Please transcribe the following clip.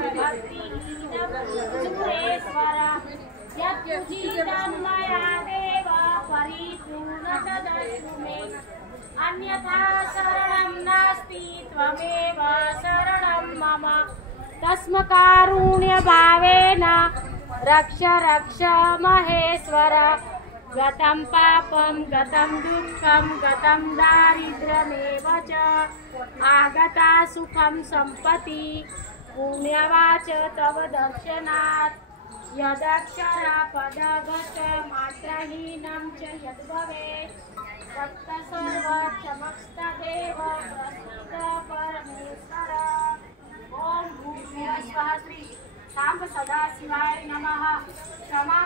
भक्तिहीनं सुरेश्वर यत्पूजितं मया देव परिपूर्णतदस्तु मे अन्यथा शरणं नास्ति त्वमेव शरणं मम तस्मकारुण्यभावेन रक्ष रक्ष महेश्वर गतं पापं गतं दुःखं गतं दारिद्र्यमेव च आगता सुखं सम्पत्ति पुण्यवाच तव दर्शनात् यदक्षरपदगतमात्रहीनं च यद्भवेत् तत्सर्वक्षमस्तदेव प्रसीद परमेश्वर। ओम भूर्भुवः स्वः श्री सांब सदाशिवाय नमः। क्षमा